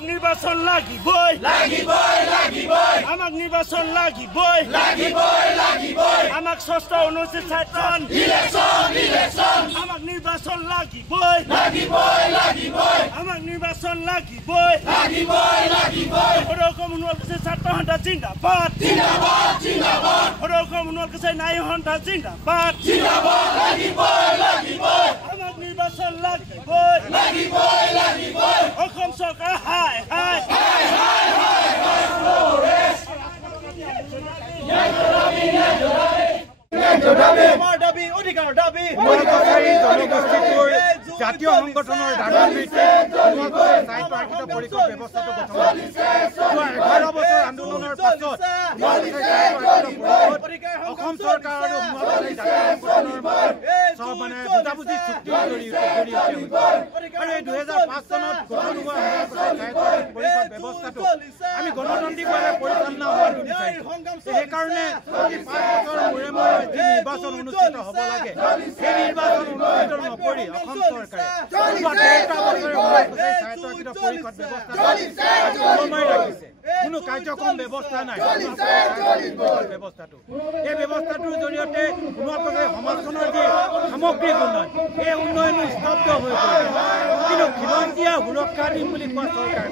আমাক নির্বাচন লাগিবই আমাক নির্বাচন লাগিবই আমাক ষষ্ঠ অনুচ্ছেদ ৬৭ ইলেকশন আমাক নির্বাচন লাগিবই আমাক নির্বাচন লাগিবই ওরকম অনুচ্ছেদ ৬৭ ঘণ্টা জিন্দাবাদ ওরকম অনুচ্ছেদ ৯ ঘণ্টা জিন্দাবাদ আমাক নির্বাচন লাগিবই অসম চৰকাৰ হাই আমাৰ দাবী অধিকাৰ দাবী জনগোষ্ঠীটোৰ জাতীয় সংগঠনৰ ডাঙৰ সাহিত্য পৰিষদ ব্যৱস্থাটো গঠন 11 বছৰ আন্দোলনৰ পাছত অসম চৰকাৰ আৰু মানে বুজাবুজি চুক্তিৰ জৰিয়তে আৰু এই 2005 চনত গঠন হোৱা সাহিত্য পৰিষদ ব্যৱস্থাটো আমি গণতান্ত্ৰিকভাৱে পৰিচালনা হোৱাটো বিচাৰিছোঁ সেইকাৰণে 5 বছৰ মূৰে মূৰে যি নিৰ্বাচন অনুষ্ঠিত হ'ব লাগে সেই নিৰ্বাচন অনুষ্ঠিত নকৰি অসম চৰকাৰে সাহিত্য পৰিষদ ব্যৱস্থা কোনো কাৰ্যক্ৰম ব্যৱস্থা নাই ব্যৱস্থাটো এই ব্যৱস্থাটোৰ জৰিয়তে সমাজখনৰ যি সামগ্ৰিক উন্নয়ন এই উন্নয়নো স্তব্ধ হৈ পৰিছে কিন্তু খিলঞ্জীয়া সুৰক্ষা দিম বুলি কোৱা চৰকাৰ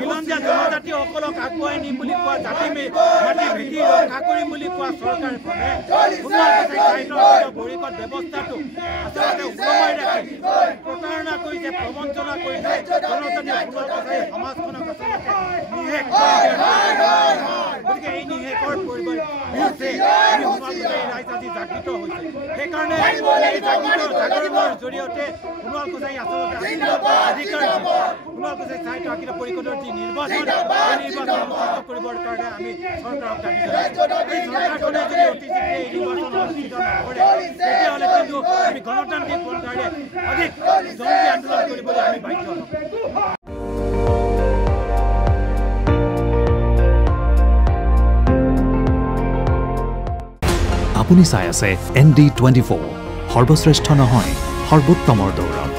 খিলঞ্জীয়া জনজাতিসকলক আগুৱাই নিম বুলি কোৱা জাতি মাটি ভেটি ৰক্ষা কৰিম বুলি কোৱা চৰকাৰখনে সাহিত্য পৰিষদ ব্যৱস্থাটো আচলতে উলমাই ৰাখি প্ৰতাৰণা কৰিছে প্ৰবঞ্চনা কৰিছে জনজাতীয় সমাজখনক আচলতে গতিকে এই নিষেধৰ বিৰুদ্ধে ৰাইজ আজি জাগৃত হৈছে সেইকাৰণে এই জাগৰণৰ জৰিয়তে সোণোৱাল কছাৰী আচলতে অধিকাৰ সোণোৱাল কছাৰী সাহিত্য পৰিষদৰ যি নিৰ্বাচন এই নিৰ্বাচন অনুষ্ঠিত কৰিবৰ কাৰণে আমি চৰকাৰক দাবী জনাইছোঁ এই চৰকাৰখনে যদি অতি শীঘ্ৰে এই নিৰ্বাচন অনুষ্ঠিত নকৰে তেতিয়াহ'লে কিন্তু আমি গণতান্ত্ৰিক পন্থাৰে অধিক জনমুখী আন্দোলন কৰিবলৈ আমি বাধ্য হ'ম আপুনি চাই আছে ND24 সৰ্বশ্ৰেষ্ঠ নহয় সৰ্বোত্তমৰ দৌৰত